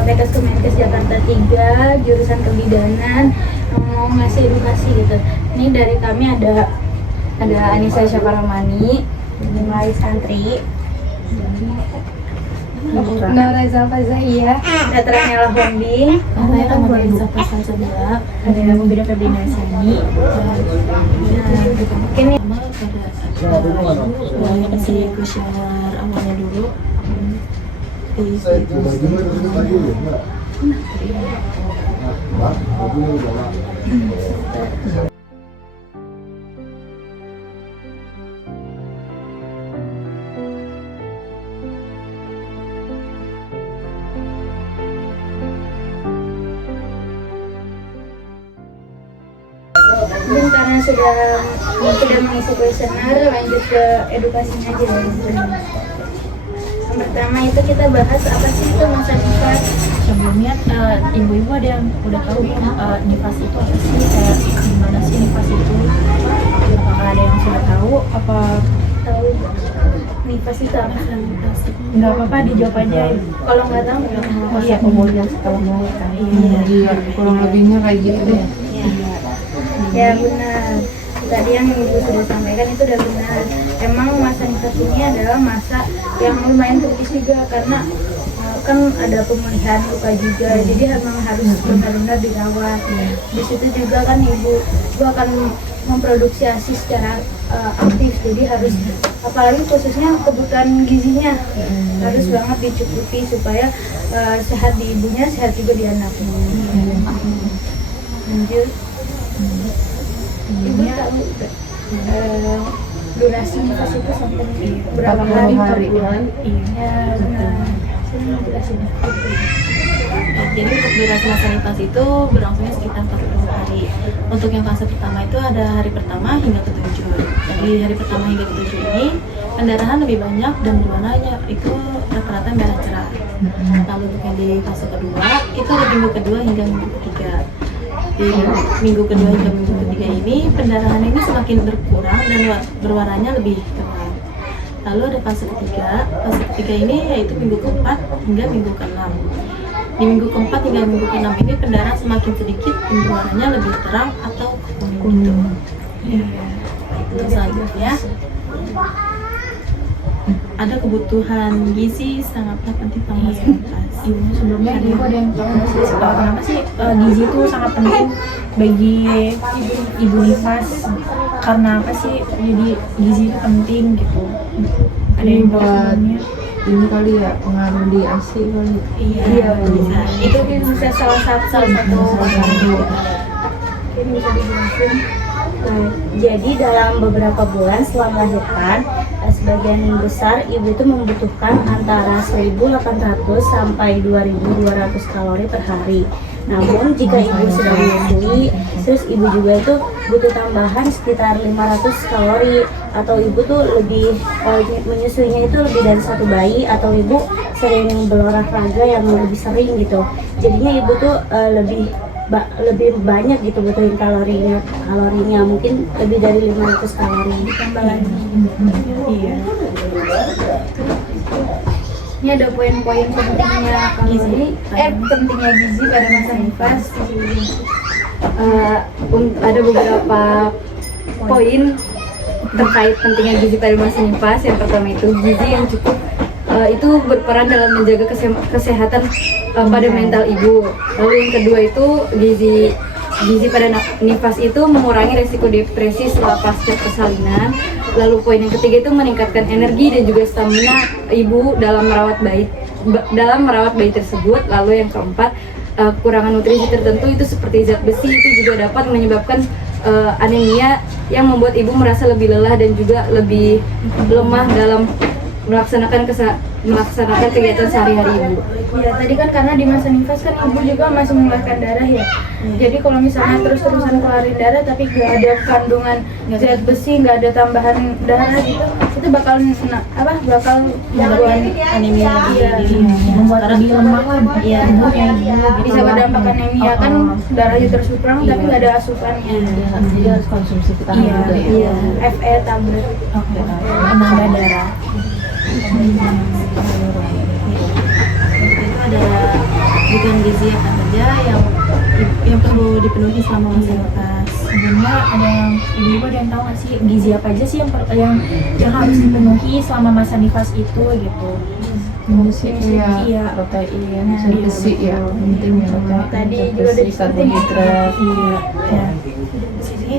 Poltekkes Kemenkes Jakarta 3 jurusan kebidanan mau ngasih edukasi gitu. Ini dari kami ada Anissa Syafaramani, mulai santri, Nora Zalfazahia, Netranela Hombing, saya kan mau Zafar Salsabila, ada pembina Ferdinand Sani. mungkin Saya kasih questionnaire awalnya dulu. mungkin karena sudah mengisi kuesioner, lanjut ke edukasinya aja dari sini. Yang pertama itu kita bahas apa sih itu masa nifas. Sebelumnya ibu-ibu ada yang udah tahu belum nifas itu apa sih, kayak gimana sih nifas itu? Apakah ada yang sudah tahu? Apa Tahu nifas itu apa? nggak apa-apa dijawab aja. Kalau nggak tahu nggak apa-apa. Masa umurnya setelah melahirkan. Iya, kurang lebihnya kayak gitu deh. Ya benar. Tadi yang ibu sudah sampaikan itu udah benar. Emang masa nifas ini adalah masa yang lumayan kritis juga karena kan ada pemulihan luka juga, jadi memang harus benar-benar dirawat. Di situ juga kan ibu akan memproduksi ASI secara aktif, jadi harus apalagi khususnya kebutuhan gizinya harus banget dicukupi supaya sehat di ibunya, sehat juga di anaknya. Lanjut. Ibu tahu durasi nifas itu sampai berapa hari per bulan? Iya, benar. Saya mau jelasin. Jadi untuk durasi masa nifas itu berlangsungnya sekitar 40 hari. Untuk yang fase pertama itu ada hari pertama hingga ke-7. Jadi hari pertama hingga ke-7 ini pendarahan lebih banyak dan warnanya itu rata-rata merah cerah. Lalu untuk yang di fase kedua itu di minggu kedua hingga minggu ketiga. Di minggu kedua hingga minggu ketiga ini pendarahan ini semakin berkurang dan berwarnanya lebih terang. Lalu ada fase ketiga ini yaitu minggu keempat hingga minggu keenam. Di minggu keempat hingga minggu keenam ini pendarahan semakin sedikit dan warnanya lebih terang atau kuning gitu. Terus selanjutnya ada kebutuhan gizi sangatlah penting pada masa nifas. Sebelumnya ibu ada yang tahu nggak sih kenapa sih gizi itu sangat penting bagi ibu nifas? Karena apa sih jadi gizi itu penting gitu? Ada yang tahu sebelumnya? Ini kali ya pengaruh di ASI kali. Iya, bisa. Itu bisa salah satu. Ini bisa dijelasin. Jadi dalam beberapa bulan setelah melahirkan, sebagian besar ibu itu membutuhkan antara 1.800 sampai 2.200 kalori per hari. Namun jika ibu sedang menyusui, terus ibu juga itu butuh tambahan sekitar 500 kalori, atau ibu tuh lebih menyusuinya itu lebih dari satu bayi, atau ibu sering berolahraga yang lebih sering gitu. Jadinya ibu tuh lebih banyak gitu butuhin kalorinya mungkin lebih dari 500 kalori Tambah lagi. Iya. Ini ada poin-poin pentingnya kalori, pentingnya gizi pada masa nifas. Ada beberapa poin terkait pentingnya gizi pada masa nifas. Yang pertama itu gizi yang cukup itu berperan dalam menjaga kesehatan pada mental ibu. Lalu yang kedua itu gizi pada nifas itu mengurangi resiko depresi setelah pasca persalinan. Lalu poin yang ketiga itu meningkatkan energi dan juga stamina ibu dalam merawat bayi tersebut. Lalu yang keempat, kekurangan nutrisi tertentu itu seperti zat besi itu juga dapat menyebabkan anemia yang membuat ibu merasa lebih lelah dan juga lebih lemah dalam melaksanakan kegiatan sehari-hari ibu. Ya, tadi kan karena di masa nifas kan ibu juga masih mengeluarkan darah ya. Jadi kalau misalnya terus-terusan keluarin darah tapi nggak ada kandungan zat besi, nggak ada tambahan darah gitu, itu bakal gangguan Anemia Iya. Membuat lebih lemah lah ibunya. Bisa berdampak anemia kan darahnya terus kurang tapi nggak ada asupannya. Jadi harus konsumsi vitamin juga ya. Iya, Fe tablet. penambah darah. Itu ada kebutuhan gizi apa saja yang perlu dipenuhi selama masa nifas. Sebenarnya ada yang ibu ada yang tahu nggak sih gizi apa aja sih yang harus dipenuhi selama masa nifas itu gitu? Gizi kayak Iya. protein, besi ya, penting ya protein, Tadi juga udah disebutin. karbohidrat. Iya. Ya. Di sini,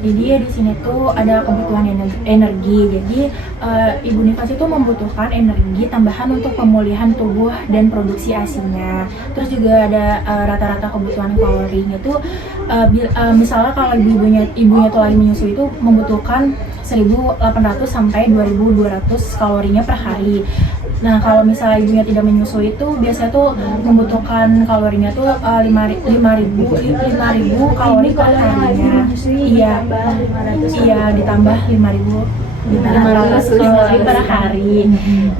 jadi ya di sini tuh ada kebutuhan energi. Jadi ibu nifas itu membutuhkan energi tambahan untuk pemulihan tubuh dan produksi ASI-nya. Terus juga ada rata-rata kebutuhan kalorinya tuh misalnya kalau ibunya tuh lagi menyusui itu membutuhkan 1.800 sampai 2.200 kalorinya per hari. Nah, kalau misalnya ibunya tidak menyusui itu biasanya tuh membutuhkan kalorinya tuh 5.000 kalori per harinya. Iya. Iya, ditambah 5.000 kalori per hari.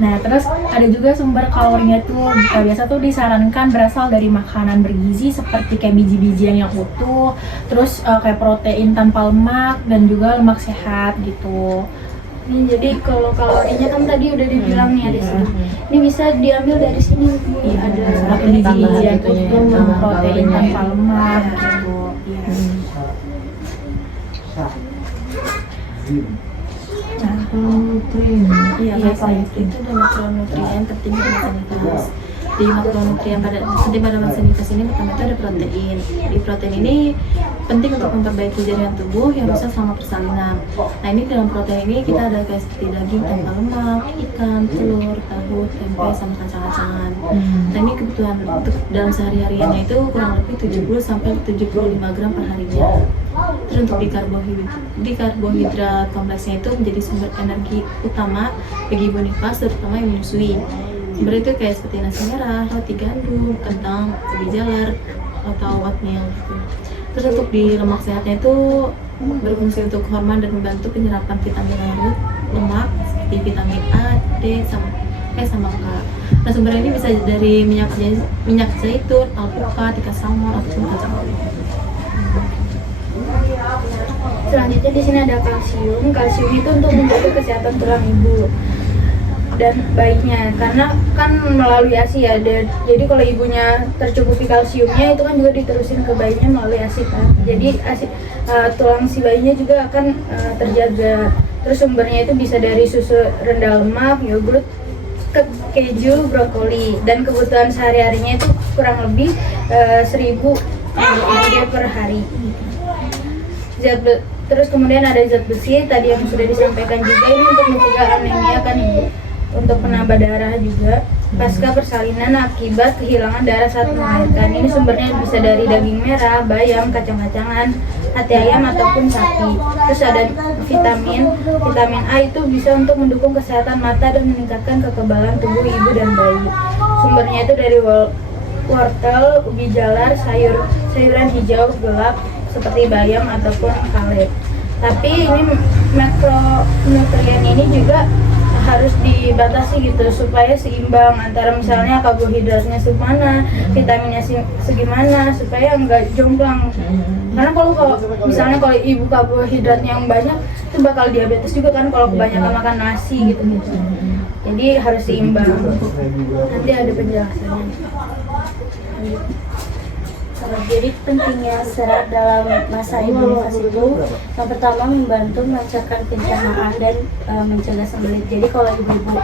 Nah, terus ada juga sumber kalorinya tuh biasa tuh disarankan berasal dari makanan bergizi seperti kayak biji-bijian yang utuh, terus kayak protein tanpa lemak dan juga lemak sehat gitu. Ini jadi kalau kalorinya kan tadi udah dibilang nih di sini. Ini bisa diambil dari sini. Iya, Ada seperti biji-bijian tambahan itunya, utuh, tambahan protein kalorinya. tanpa lemak gitu. Iya. Nutrien. Iya, makronutrien itu ada makronutrien penting pada masa nifas. Di makronutrien penting pada masa nifas ini pertama itu ada protein. Di protein ini penting untuk memperbaiki jaringan tubuh yang rusak selama persalinan. Nah, ini dalam protein ini kita ada kayak seperti daging tanpa lemak, ikan, telur, tahu, tempe, sama kacang-kacangan. Nah, ini kebutuhan untuk dalam sehari-hariannya itu kurang lebih 70 sampai 75 gram per harinya. Terus untuk di karbohidrat kompleksnya itu menjadi sumber energi utama bagi ibu nifas, terutama yang menyusui. Sumber itu kayak seperti nasi merah, roti gandum, kentang, ubi jalar, atau oatmeal gitu. Terus untuk di lemak sehatnya itu berfungsi untuk hormon dan membantu penyerapan vitamin larut, lemak seperti vitamin A, D, sama K. Nah, sumber ini bisa dari minyak zaitun, alpukat, ikan salmon, ataupun kacang almond. Selanjutnya di sini ada kalsium. Kalsium itu untuk menjaga kesehatan tulang ibu dan bayinya, karena kan melalui ASI ya. Jadi kalau ibunya tercukupi kalsiumnya itu kan juga diterusin ke bayinya melalui ASI kan. Jadi ASI, tulang si bayinya juga akan terjaga. Terus sumbernya itu bisa dari susu rendah lemak, yogurt, keju, brokoli, dan kebutuhan sehari-harinya itu kurang lebih 1.000 mg per hari. Terus kemudian ada zat besi tadi yang sudah disampaikan juga, ini untuk mencegah anemia kan ibu, untuk penambah darah juga pasca persalinan akibat kehilangan darah saat melahirkan. Ini sumbernya bisa dari daging merah, bayam, kacang-kacangan, hati ayam ataupun sapi. Terus ada vitamin A itu bisa untuk mendukung kesehatan mata dan meningkatkan kekebalan tubuh ibu dan bayi. Sumbernya itu dari wortel, ubi jalar, sayuran hijau gelap seperti bayam ataupun kale. Tapi ini makronutrien ini juga harus dibatasi gitu supaya seimbang antara misalnya karbohidratnya segimana, vitaminnya segimana supaya enggak jomplang. Karena kalau misalnya kalau ibu karbohidratnya yang banyak itu bakal diabetes juga kan kalau kebanyakan makan nasi gitu. Jadi harus seimbang. Nanti ada penjelasannya. Jadi pentingnya serat dalam masa ibu nifas itu yang pertama membantu melancarkan pencernaan dan mencegah sembelit. Jadi kalau ibu-ibu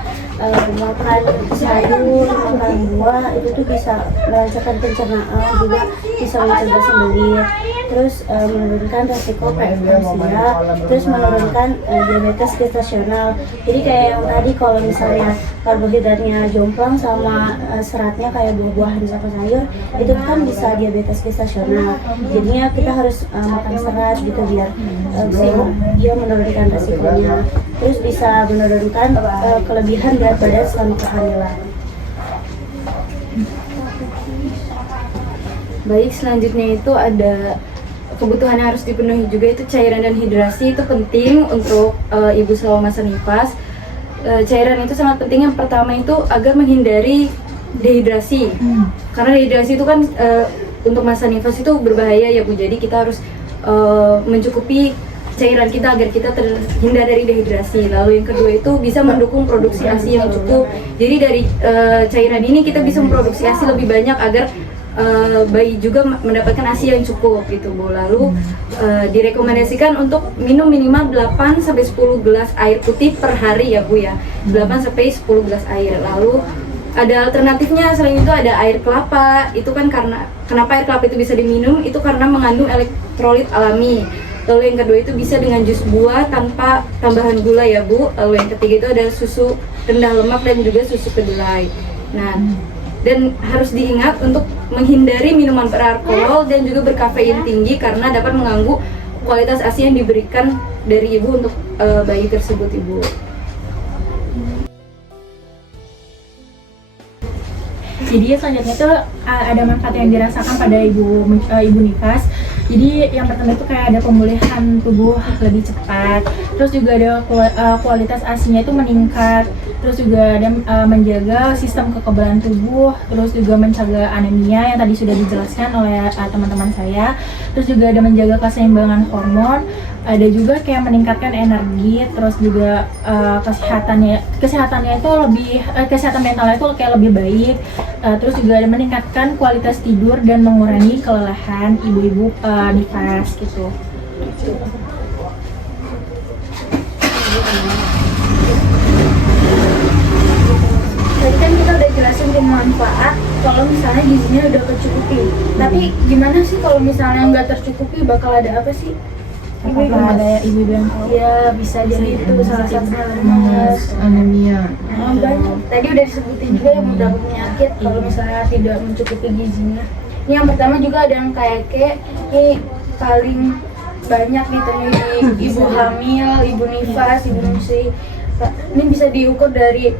makan sayur, makan buah itu tuh bisa melancarkan pencernaan, juga bisa mencegah sembelit. Terus menurunkan resiko preeklamsia, terus menurunkan diabetes gestasional. Jadi kayak yang tadi kalau misalnya karbohidratnya jomplang sama seratnya kayak buah-buahan sama sayur itu kan bisa diabetes gestasional. Jadinya kita harus makan serat gitu biar dia menurunkan resikonya. Terus bisa menurunkan kelebihan berat badan selama kehamilan. Baik, selanjutnya itu ada kebutuhan yang harus dipenuhi juga, itu cairan dan hidrasi. Itu penting untuk ibu selama masa nifas. Cairan itu sangat penting. Yang pertama itu agar menghindari dehidrasi, karena dehidrasi itu kan untuk masa nifas itu berbahaya ya Bu. Jadi kita harus mencukupi cairan kita agar kita terhindar dari dehidrasi. Lalu yang kedua itu bisa mendukung produksi ASI yang cukup. Jadi dari cairan ini kita bisa memproduksi ASI lebih banyak agar bayi juga mendapatkan ASI yang cukup gitu Bu. Lalu direkomendasikan untuk minum minimal 8 sampai 10 gelas air putih per hari ya Bu ya. 8 sampai 10 gelas air. Lalu ada alternatifnya, selain itu ada air kelapa. Itu kan karena kenapa air kelapa itu bisa diminum? Itu karena mengandung elektrolit alami. Lalu yang kedua itu bisa dengan jus buah tanpa tambahan gula ya Bu. Lalu yang ketiga itu ada susu rendah lemak dan juga susu kedelai. Nah, dan harus diingat untuk menghindari minuman beralkohol dan juga berkafein tinggi karena dapat mengganggu kualitas ASI yang diberikan dari ibu untuk bayi tersebut Ibu. Jadi selanjutnya itu ada manfaat yang dirasakan pada ibu nifas. Jadi yang pertama itu kayak ada pemulihan tubuh lebih cepat, terus juga ada kualitas ASI-nya itu meningkat, terus juga ada menjaga sistem kekebalan tubuh, terus juga mencegah anemia yang tadi sudah dijelaskan oleh teman-teman saya, terus juga ada menjaga keseimbangan hormon, ada juga kayak meningkatkan energi, terus juga kesehatannya itu lebih kesehatan mentalnya itu kayak lebih baik, terus juga ada meningkatkan kualitas tidur dan mengurangi kelelahan ibu-ibu nifas gitu. Tadi kan kita udah jelasin ke manfaat kalau misalnya gizinya udah tercukupi. Tapi gimana sih kalau misalnya nggak tercukupi, bakal ada apa sih? Apakah ada ibu yang tahu? Ya bisa jadi itu salah satu lemas, anemia. banyak. Tadi udah disebutin juga yang beberapa penyakit kalau misalnya tidak mencukupi gizinya. Ini yang pertama juga ada yang KK, ini paling banyak ditemui di ibu hamil, ibu nifas, ibu menyusui. Ini bisa diukur dari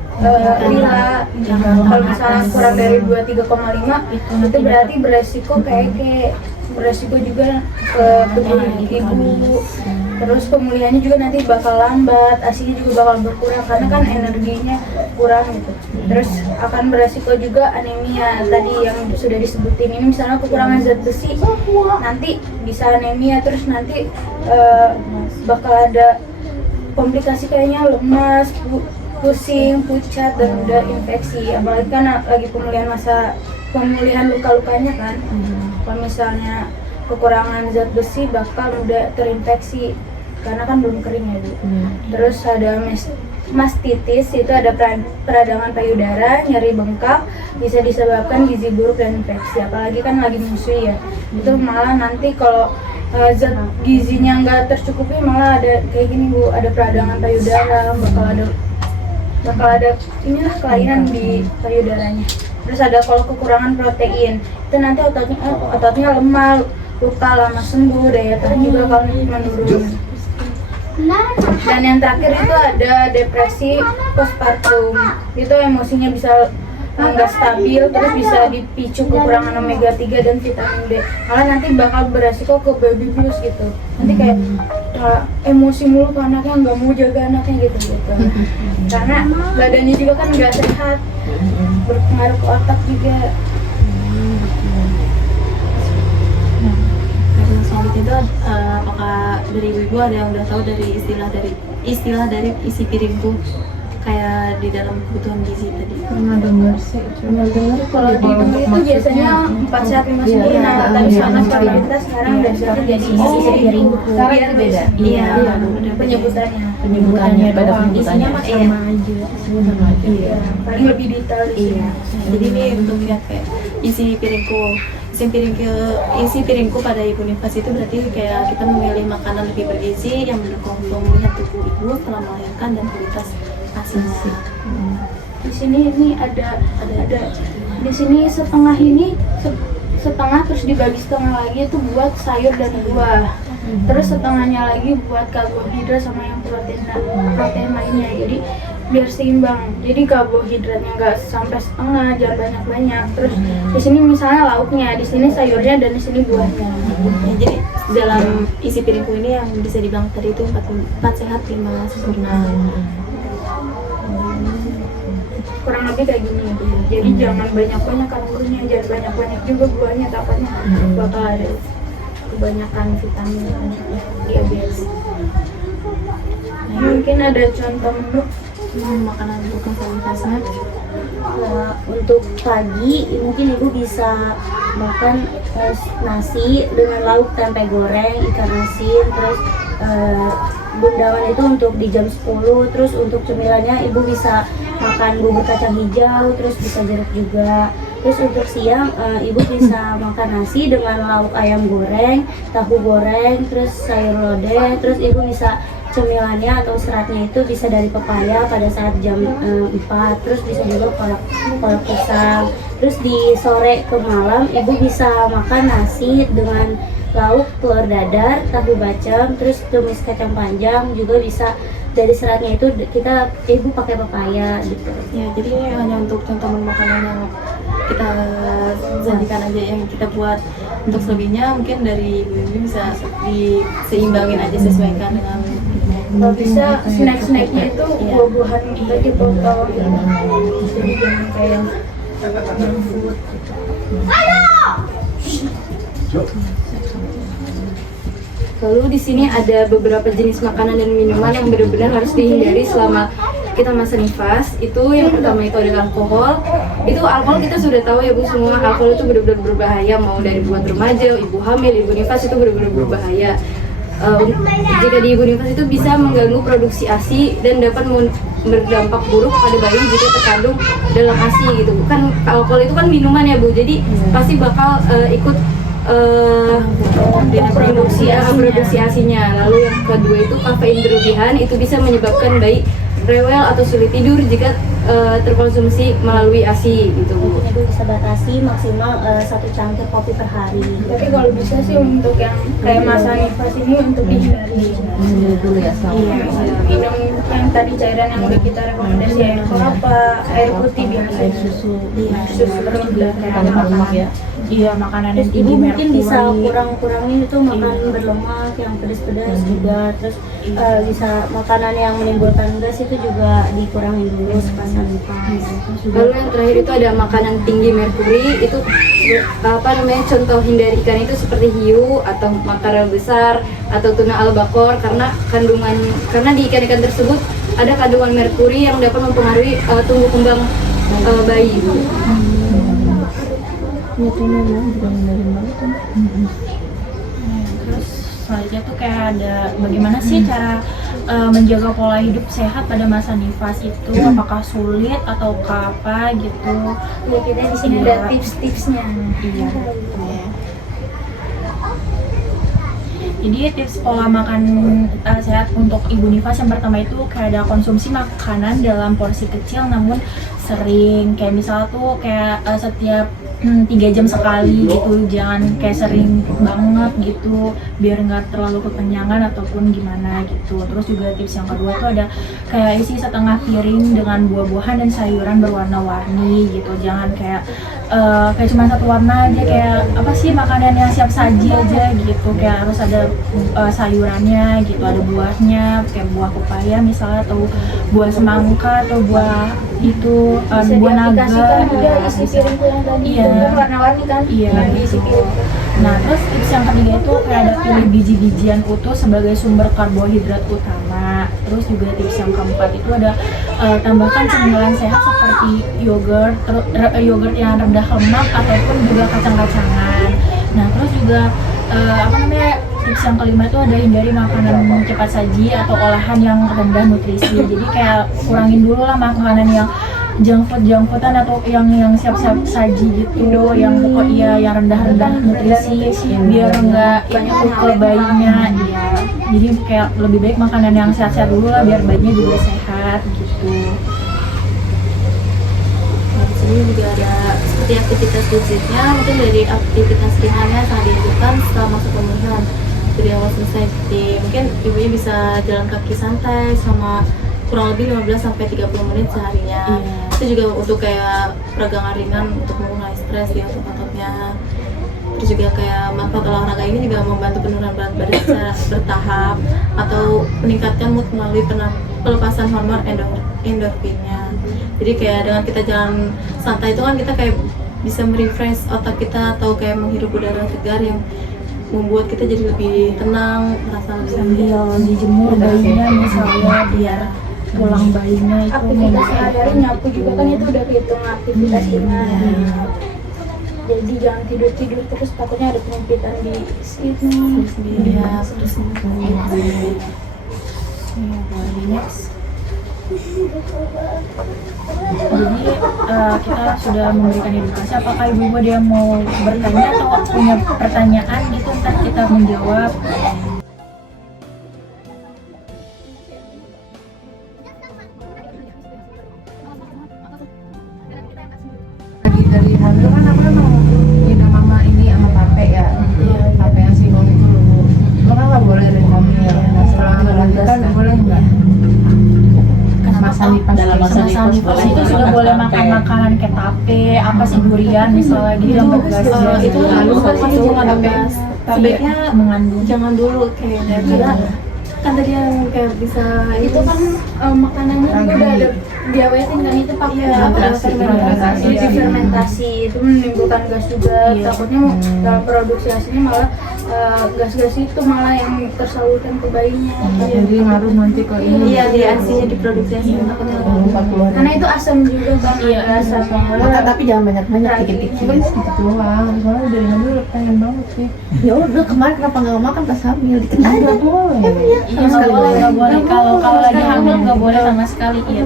lila. Kalau misalnya kurang dari 23,5 itu berarti beresiko KK. Beresiko juga ke tubuh ibu, terus pemulihannya juga nanti bakal lambat, ASI-nya juga bakal berkurang karena kan energinya kurang gitu. Terus akan beresiko juga anemia tadi yang sudah disebutin. Ini misalnya kekurangan zat besi, nanti bisa anemia, terus nanti bakal ada komplikasi kayaknya lemas, pusing, pucat, dan udah infeksi. Apalagi kan lagi pemulihan luka-lukanya kan. Kalau misalnya kekurangan zat besi bakal udah terinfeksi karena kan belum kering ya Bu. Terus ada mastitis, itu ada peradangan payudara, nyeri bengkak, bisa disebabkan gizi buruk dan infeksi. Apalagi kan lagi menyusui ya. Itu malah nanti kalau zat gizinya nggak tercukupi malah ada kayak gini Bu, ada peradangan payudara, bakal ada inilah kelainan di payudaranya. Terus ada kalau kekurangan protein, itu nanti ototnya lemah, luka lama sembuh, daya tahan juga kalau menurun. Dan yang terakhir itu ada depresi postpartum, itu emosinya bisa nggak stabil, terus bisa dipicu kekurangan omega 3 dan vitamin D. Malah nanti bakal beresiko ke baby blues gitu. Nanti kayak emosi mulu ke anaknya, nggak mau jaga anaknya gitu. Karena badannya juga kan nggak sehat, berpengaruh ke otak juga. Selanjutnya itu apakah dari ibu-ibu ada yang udah tahu dari istilah dari isi piringku kayak di dalam kebutuhan gizi tadi? Pernah dengar sih, cuma dengar Kalau di dulu itu biasanya 4 sehat 5 sempurna, tapi sekarang kualitas sekarang udah jadi isi piring. Sekarang itu beda. Iya, penyebutannya pada Isinya penyebutannya. mah sama aja. iya, paling lebih detail di sini. Jadi ini untuk lihat kayak isi piringku pada ibu nifas itu berarti kayak kita memilih makanan lebih bergizi yang mendukung pemulihan tubuh ibu setelah melahirkan dan kualitas ASI-nya. Di sini ini ada di sini setengah terus dibagi setengah lagi itu buat sayur dan buah. Terus setengahnya lagi buat karbohidrat sama yang protein lainnya. Jadi biar seimbang. Jadi karbohidratnya nggak sampai setengah, jangan banyak-banyak. Terus di sini misalnya lauknya, di sini sayurnya dan di sini buahnya. Ya, jadi dalam isi piringku ini yang bisa dibilang tadi itu 4 sehat 5 sempurna. Kurang lebih kayak gini ya. Jadi jangan banyak-banyak kalorinya, jangan banyak-banyak juga buahnya, takutnya bakal ada kebanyakan vitamin diabetes. mungkin ada contoh menu makanan untuk fasilitasnya. Nah, untuk pagi mungkin ibu bisa makan nasi dengan lauk tempe goreng, ikan asin, terus bundawan itu untuk di jam 10. Terus untuk cemilannya ibu bisa makan bubur kacang hijau, terus bisa jeruk juga. Terus untuk siang ibu bisa makan nasi dengan lauk ayam goreng, tahu goreng, terus sayur lodeh. Terus ibu bisa cemilannya atau seratnya itu bisa dari pepaya pada saat jam 4. Terus bisa juga kolak pisang. Terus di sore ke malam ibu bisa makan nasi dengan lauk telur dadar, tahu bacem, terus tumis kacang panjang. Juga bisa dari seratnya itu ibu pakai pepaya gitu. Ya, jadi ini hanya untuk contoh menu makanan yang kita sajikan aja, yang kita buat. Untuk selebihnya mungkin dari ibu ini bisa diseimbangin aja, sesuaikan dengan kalau bisa snack-snacknya itu buah-buahan kita dipotong gitu. Jadi jangan kayak junk food. Lalu di sini ada beberapa jenis makanan dan minuman yang benar-benar harus dihindari selama kita masa nifas. Itu yang pertama itu adalah alkohol. Itu alkohol kita sudah tahu ya Bu semua, alkohol itu benar-benar berbahaya, mau dari buat remaja, ibu hamil, ibu nifas itu benar-benar berbahaya. Jika di ibu nifas itu bisa mengganggu produksi ASI dan dapat berdampak buruk pada bayi jika terkandung dalam ASI gitu. Kan alkohol itu kan minuman ya Bu, jadi pasti bakal ikut produksi ASI-nya. Lalu yang kedua itu kafein berlebihan, itu bisa menyebabkan bayi rewel atau sulit tidur jika terkonsumsi melalui ASI gitu. Ibu bisa batasi maksimal 1 cangkir kopi per hari. Tapi kalau bisa sih untuk yang kayak masa nifas ini untuk dihindari. Dulu ya Iya, minum yang tadi cairan yang udah kita rekomendasi, air kelapa, air putih biasa, air susu, susu rendah kayak lemak ya. Iya, makanan yang Terus tinggi ibu mungkin bisa merkuri. kurang-kurangin itu makan berlemak yang pedas-pedas juga. Terus bisa makanan yang menimbulkan gas itu juga dikurangin dulu sepasang nifas. Lalu yang terakhir itu ada makanan tinggi merkuri. Itu contoh hindari ikan itu seperti hiu atau makarel besar atau tuna albakor, karena di ikan-ikan tersebut ada kandungan merkuri yang dapat mempengaruhi tumbuh kembang bayi. Terus selanjutnya tuh kayak ada bagaimana sih cara menjaga pola hidup sehat pada masa nifas itu, apakah sulit atau apa gitu. Ya, kita di sini ada tips-tipsnya. Iya. Jadi tips pola makan sehat untuk ibu nifas yang pertama itu kayak ada konsumsi makanan dalam porsi kecil namun sering, kayak misal tuh kayak setiap 3 jam sekali gitu, jangan kayak sering banget gitu biar nggak terlalu kekenyangan ataupun gimana gitu. Terus juga tips yang kedua tuh ada kayak isi setengah piring dengan buah-buahan dan sayuran berwarna-warni gitu, jangan kayak cuma satu warna aja, kayak apa sih makanan yang siap saji aja gitu, kayak harus ada sayurannya gitu, ada buahnya kayak buah pepaya misalnya, atau buah semangka atau buah itu buah naga Juga isi piringku yang tadi itu kan warna-warni kan. Iya, yang diisi gitu. piring. Nah, terus tips yang ketiga itu kayak ada pilih biji-bijian utuh sebagai sumber karbohidrat utama. Terus juga tips yang keempat itu ada tambahkan cemilan sehat seperti yogurt yang rendah lemak ataupun juga kacang-kacangan. Nah, terus juga tips yang kelima itu ada hindari makanan cepat saji atau olahan yang rendah nutrisi. Jadi kayak kurangin dulu lah makanan yang junk foodan atau yang siap-siap saji gitu, yang yang rendah nutrisi biar enggak ikut ke bayinya. Iya, jadi kayak lebih baik makanan yang sehat-sehat dulu lah biar bayinya juga sehat gitu. Nah, di sini juga ada seperti aktivitas fisiknya, mungkin dari aktivitas ringannya sangat dianjurkan setelah masuk pemulihan. Dari awal selesai, mungkin ibunya bisa jalan kaki santai sama kurang lebih 15-30 menit seharinya. Itu juga untuk kayak peregangan ringan untuk mengurangi stres di otot-ototnya. Terus juga kayak manfaat olahraga ini juga membantu penurunan berat badan secara bertahap atau meningkatkan mood melalui pelepasan hormon endorfinnya. Jadi kayak dengan kita jalan santai itu kan kita kayak bisa merefresh otak kita atau kayak menghirup udara segar yang membuat kita jadi lebih tenang, merasa lebih Sambil dijemur bayinya misalnya biar tulang bayinya itu Aktivitas sehari-hari nyapu juga kan itu udah kehitung aktivitas ringan. Jadi jangan tidur terus, takutnya ada penyempitan di sini. ya terus Jadi kita sudah memberikan edukasi. Apakah ibu-ibu ada yang mau bertanya atau punya pertanyaan gitu, ntar kita menjawab. Lagi dari hamil kan aku emang minum mama ini sama tape ya, tape yang singkong itu loh. Lo kan nggak boleh dari hamil. Nah setelah melahirkan boleh nggak? Masa nipas dalam masa nipas Pas itu juga boleh makan makanan kayak tape, apa sih durian misalnya gitu yang bergas. itu harus pas itu mengandung gas. Tabeknya mengandung. jangan dulu kayaknya karena kan tadi yang kayak bisa Itu kan makanannya juga udah ada diawetin kan, itu pakai Iya, apa, fermentasi. jadi fermentasi itu menimbulkan gas juga. Takutnya dalam produksi hasilnya malah gas-gas itu malah yang tersalurkan ke bayinya. Jadi ngaruh nanti ke ini. iya di asinya diproduksi asinya takutnya Karena itu asam juga kan, ada asamnya. Tapi jangan banyak-banyak, dikit-dikit. Cuma sedikit doang. Soalnya dari hamil pengen banget sih. Ya udah kemarin kenapa nggak makan pas hamil? Dikit aja. Nggak boleh. Iya nggak boleh kalau lagi hamil nggak boleh sama sekali. Iya.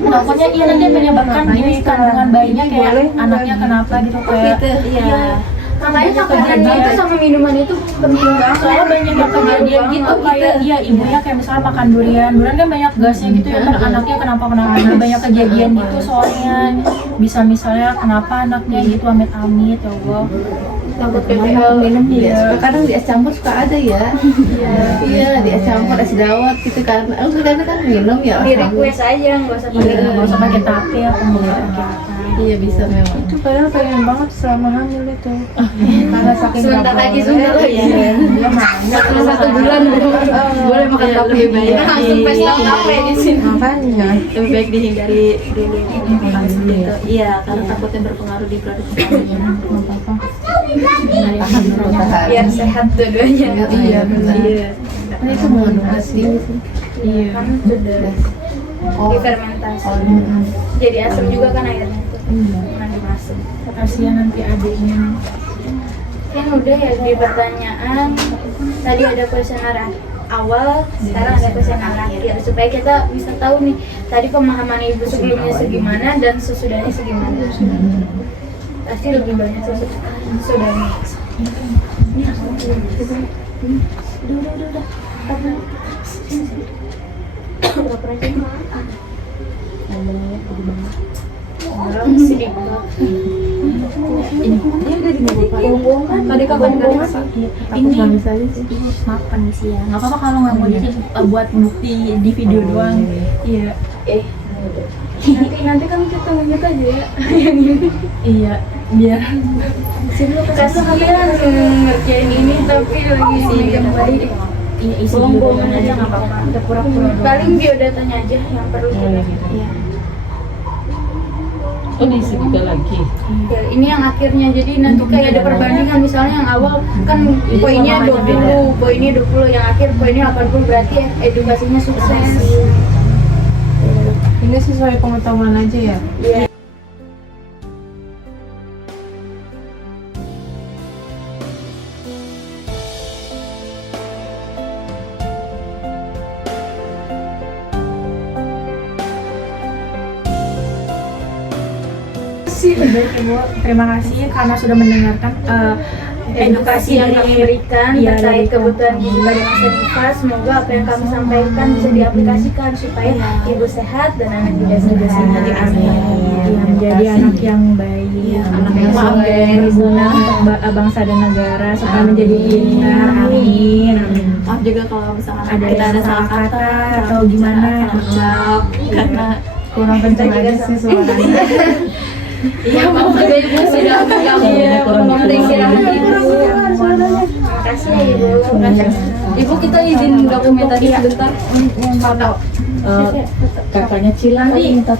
Takutnya iya nanti menyebabkan di kandungan bayinya kayak anaknya kenapa gitu kayak. iya Makanya makanannya itu sama minuman itu penting banget. Soalnya banyak yang kejadian gitu kayak iya ibunya kayak misalnya makan durian kan banyak gasnya gitu ya kan anaknya kenapa banyak kejadian gitu soalnya bisa misalnya kenapa anaknya gitu amit-amit ya Allah. Takut PPL minum ya. Kadang di es campur suka ada ya. Iya, di es campur es dawet gitu kan. Kadang kan minum ya. di request aja, nggak usah pakai Nggak usah pakai tape atau nggak pakai Iya bisa memang. Itu padahal pengen banget selama hamil itu. Karena saking sebentar lagi. Dia mana? 1 bulan boleh makan tape lebih baik Kita langsung pesta tape di sini. Makanya. lebih baik dihindari dulu makan seperti itu iya karena takutnya berpengaruh di produksi Biar sehat dua-duanya. Iya benar. Kan itu mengandung gas sih. iya. Kan sudah difermentasi. Jadi asam juga kan airnya itu. Mengandung asam. Kasihan nanti adiknya. Kan udah ya di pertanyaan. Tadi ada kuesioner awal, sekarang ada kuesioner akhir supaya kita bisa tahu nih tadi pemahaman ibu sebelumnya segimana dan sesudahnya segimana. Pasti lebih banyak sesudahnya. Udah. Lapar aja. Orang sedih banget. Tadi kapan ini maaf permisi ya nggak apa-apa kalau nggak mau buat bukti di video doang iya Nanti kan kita lanjut aja ya. iya biar Kasihan ngerjain ini tapi lagi megang bayi. iya isi Bohong-bohongan aja nggak apa-apa. kita pura-pura Paling biodatanya aja yang perlu kita. iya Oh diisi juga lagi. Ya, ini yang akhirnya jadi nanti kayak ada perbandingan misalnya yang awal kan poinnya 20, poinnya 20, yang akhir poinnya 80 berarti edukasinya sukses. Ini sesuai pengetahuan aja ya. Ibu, terima kasih karena sudah mendengarkan edukasi yang kami berikan Iya, terkait dari kebutuhan kami. gizi pada masa nifas. Semoga apa yang kami sampaikan bisa diaplikasikan supaya ibu sehat dan anak juga sehat. Amin. Menjadi anak yang baik, anak yang soleh, berguna untuk bangsa dan negara supaya menjadi pintar. Amin. maaf juga kalau misalkan Ada kita ada yang salah kata atau gimana? ucap karena Kurang kencang aja sih suaranya. Iya, juga ibu sudah mengganggu. Penting istirahat ibu. Terima kasih ya ibu. Ibu kita izin dokumentasi sebentar. Kakaknya Cila minta